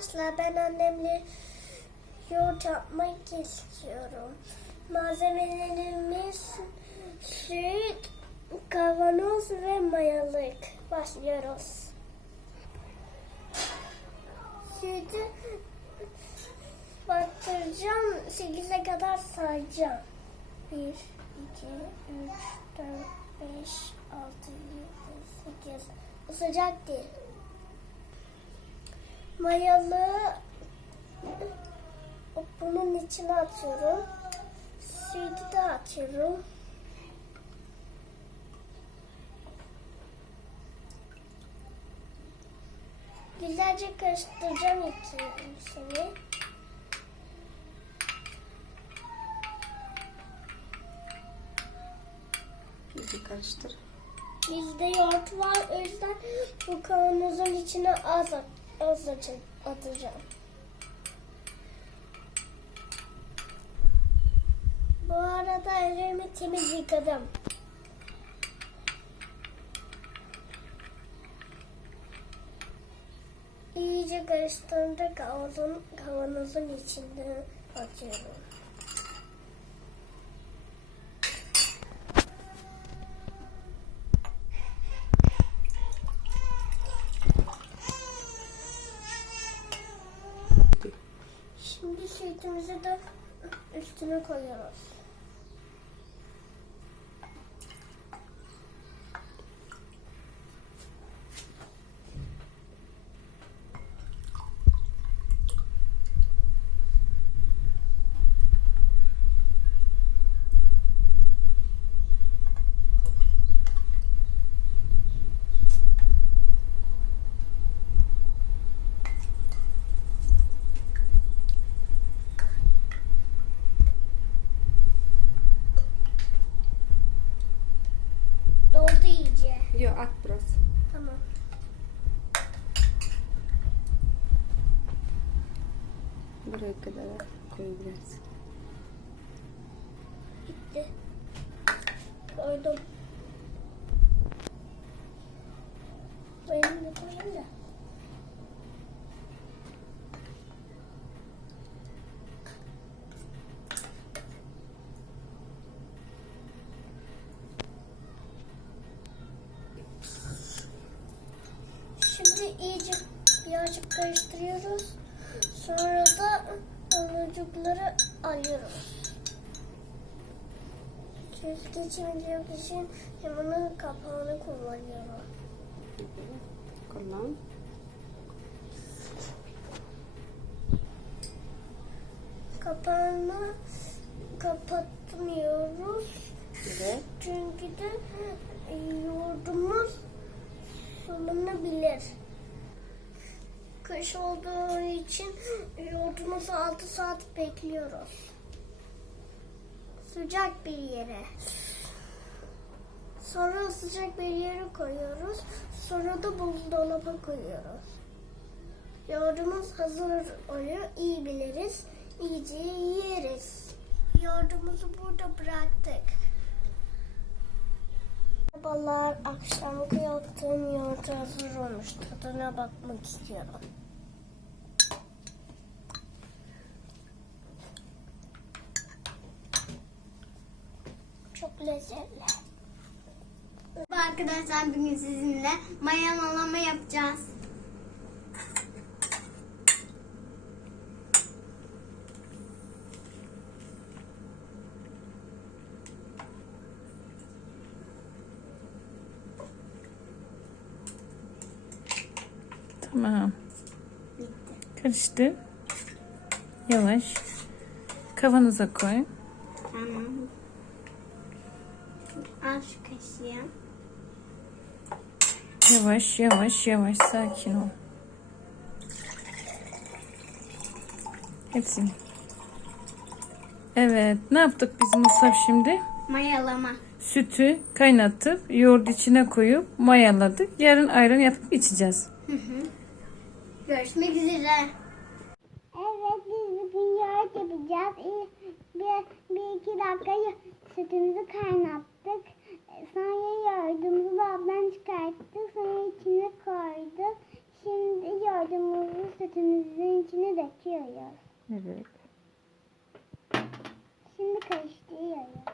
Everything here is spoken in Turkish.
Arkadaşlar ben annemle yoğurt yapmak istiyorum. Malzemelerimiz süt, kavanoz ve mayalık. Başlıyoruz. Sütü batıracağım. 8'e kadar sayacağım. 1, 2, 3, 4, 5, 6, 7, 8. Bu sıcak değil. Mayalı bunun içine atıyorum. Sütü de atıyorum. Güzelce karıştıracağım ikisini. İyice karıştır. Bizde yoğurt var o yüzden bu kavanozun içine az, at- atacağım. Bu arada ellerimi temiz yıkadım. İyice karıştırınca kavanozun, içine atıyorum. Şimdi sütümüzü de üstüne koyuyoruz. Doldu iyice. Yok at biraz. Tamam. Buraya kadar koyabilirsin. Bitti. Koydum. İyice birazcık karıştırıyoruz. Sonra da alıcıkları alıyoruz. Süt geçirmek için limonun kapağını kullanıyorum. Kullan. Kapağını kapatmıyoruz. Evet. Çünkü de yoğurdumuz sulanabilir. Kış olduğu için yoğurdumuzu 6 saat bekliyoruz. Sıcak bir yere. Sonra sıcak bir yere koyuyoruz. Sonra da buzdolaba koyuyoruz. Yoğurdumuz hazır oluyor. İyi biliriz. İyice yeriz. Yoğurdumuzu burada bıraktık. Merhabalar. Akşamki yaptığım yoğurt hazır olmuş. Tadına bakmak istiyorum. Çok lezzetli. Arkadaşlar bugün sizinle mayalama yapacağız. Tamam. Karıştır. Yavaş. Kavanoza koy. Tamam. Al şu kaşığı. Yavaş yavaş yavaş sakin ol. Hepsini. Evet. Ne yaptık biz Musab şimdi? Mayalama. Sütü kaynattık. Yoğurt içine koyup mayaladık. Yarın ayran yapıp içeceğiz. Görüşmek üzere. Evet biz bugün yoğurt yapacağız. Bir, bir iki dakika sütümüzü kaynattık. E, sonra yoğurdumuzu dolaptan çıkarttık. Sonra içine koyduk. Şimdi yoğurdumuzu sütümüzün içine döküyoruz. Evet. Şimdi karıştırıyoruz.